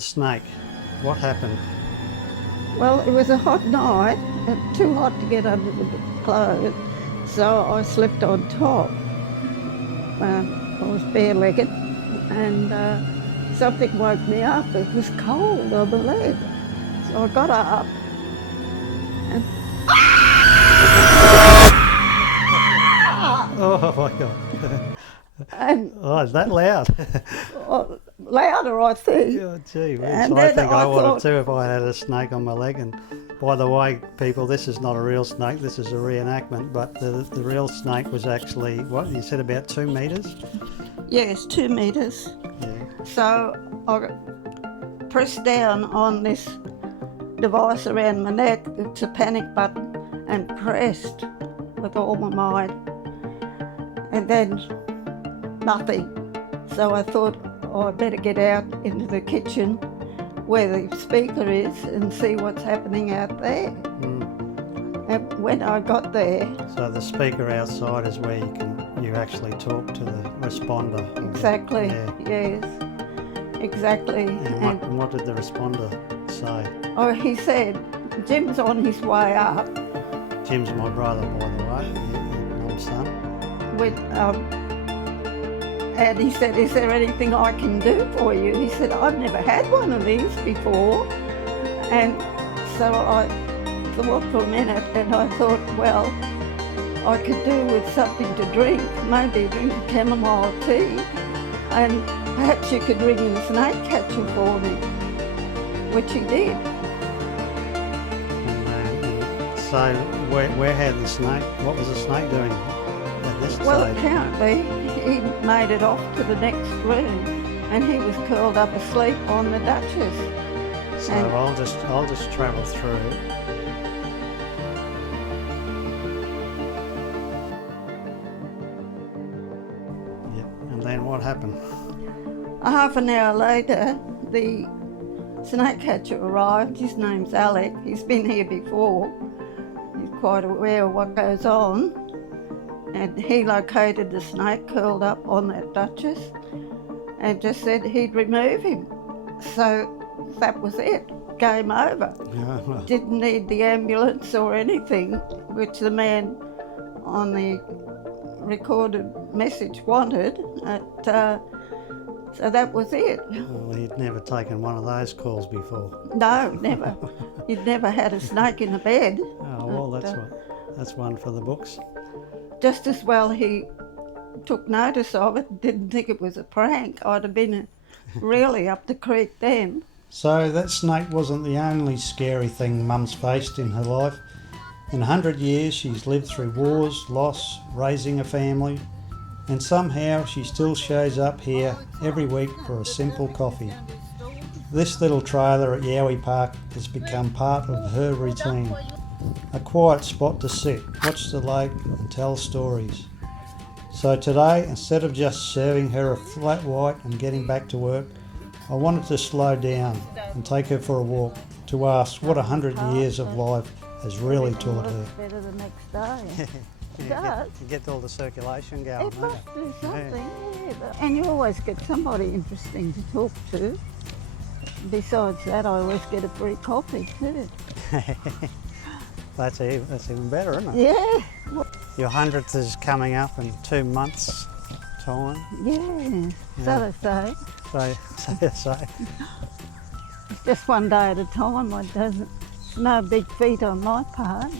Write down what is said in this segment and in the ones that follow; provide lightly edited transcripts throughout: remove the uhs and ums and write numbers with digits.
Snake. What happened? Well, it was a hot night, too hot to get under the clothes, so I slept on top. I was bare-legged, and something woke me up. It was cold on the leg, so I got up and Oh my God. and Oh, is that loud? louder, I think. Oh, gee whiz. And I then think I I would have thought- too if I had a snake on my leg. And by the way, people, this is not a real snake, this is a reenactment, but the real snake was actually, what, you said about 2 metres? Yes, 2 metres. Yeah. So I pressed down on this device around my neck. It's a panic button, and pressed with all my might. And then nothing. So I thought, oh, I better get out into the kitchen where the speaker is and see what's happening out there. And when I got there, So the speaker outside is where you actually talk to the responder. exactly, Yeah. yes, exactly. And what did the responder say? Oh, he said, Jim's on his way up Jim's my brother, by the way, my son. with, and he said, is there anything I can do for you? He said, I've never had one of these before. And so I thought for a minute, and I thought, well, I could do with something to drink, maybe a drink of chamomile tea, and perhaps you could ring in a snake catcher for me, which he did. And so where had the snake, what was the snake doing at this Well, stage? apparently he made it off to the next room, and he was curled up asleep on the Duchess. So and- I'll just travel through. Yep. And then what happened? A half an hour later, the snake catcher arrived. His name's Alec. He's been here before. He's quite aware of what goes on. And he located the snake curled up on that Duchess and just said he'd remove him. So that was it. Game over. Yeah, well, Didn't need the ambulance or anything, which the man on the recorded message wanted. So that was it. well, he'd never taken one of those calls before. No, never. He'd never had a snake in the bed. Oh well, that's one for the books. Just as well he took notice of it, didn't think it was a prank. I'd have been really up the creek then. So that snake wasn't the only scary thing Mum's faced in her life. In 100 years she's lived through wars, loss, raising a family, and somehow she still shows up here every week for a simple coffee. This little trailer at Yowie Park has become part of her routine. A quiet spot to sit, watch the lake and tell stories. So today, instead of just serving her a flat white and getting back to work, I wanted to slow down and take her for a walk to ask what 100 years of life has really taught her. Better the next day. You does. get all the circulation going. It must do something, yeah. And you always get somebody interesting to talk to. Besides that, I always get a free coffee too. That's even better, isn't it? Yeah, Your 100th is coming up in 2 months' time. yeah, so they say. So It's just one day at a time. There's no big feat on my part.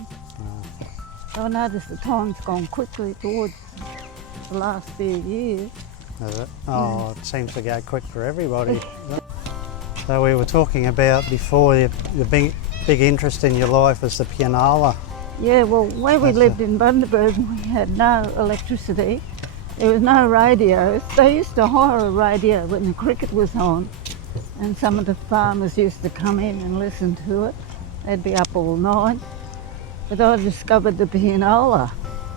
I notice the time's gone quickly towards the last few years. is it? Oh, it seems to go quick for everybody. So we were talking about before the big interest in your life is the pianola. Yeah, well, where we That's lived in Bundaberg, we had no electricity. There was no radios. They used to hire a radio when the cricket was on, and some of the farmers used to come in and listen to it. They'd be up all night. But I discovered the pianola,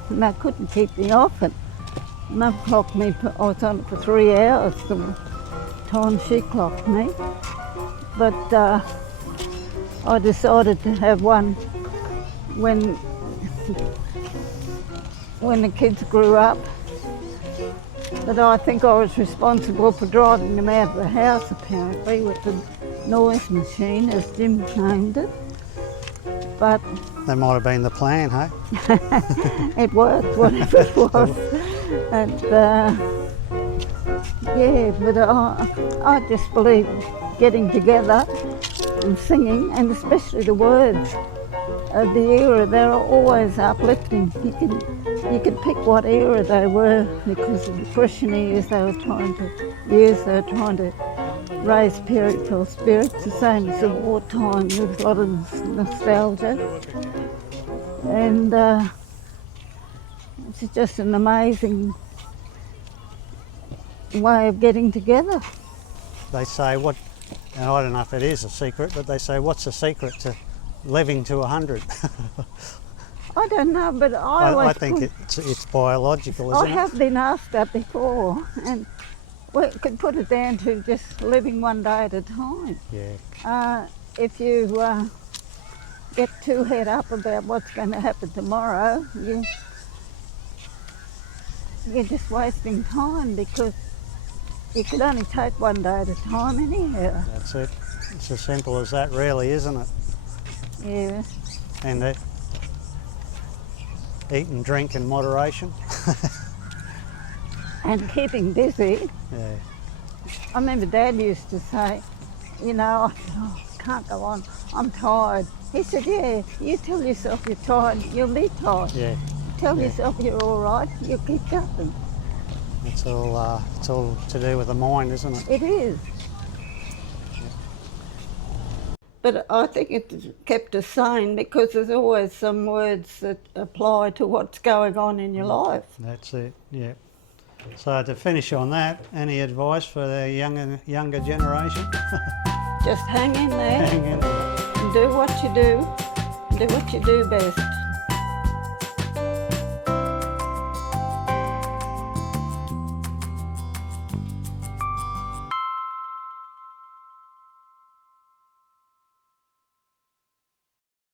and they couldn't keep me off it. Mum clocked me, I was on it for 3 hours, the time she clocked me. But I decided to have one when the kids grew up. But I think I was responsible for driving them out of the house apparently with the noise machine, as Jim named it. But That might have been the plan, hey? it worked, whatever it was. And yeah, but I just believe getting together and singing, and especially the words of the era, they're always uplifting. You can pick what era they were, because of the Depression years they were trying to raise spiritual spirits, the same as the wartime. There was a lot of nostalgia. And it's just an amazing way of getting together. They say and I don't know if it is a secret, but they say, what's the secret to living to 100? I don't know, but I think it's biological, isn't I it? have been asked that before, and we could put it down to just living one day at a time. Yeah. If you get too head up about what's going to happen tomorrow, you're just wasting time, because you could only take one day at a time anyhow. That's it. It's as simple as that, really, isn't it? Yeah. And eat and drink in moderation. And keeping busy. Yeah. I remember Dad used to say, you know, I can't go on, I'm tired. He said, yeah, you tell yourself you're tired, you'll be tired. Yeah. Tell yourself you're all right, you'll keep going. It's all to do with the mind, isn't it? It is. But I think it kept us sane, because there's always some words that apply to what's going on in your life. That's it, yeah. So to finish on that, any advice for the younger generation? Just hang in there Hang in there. and do what you do best.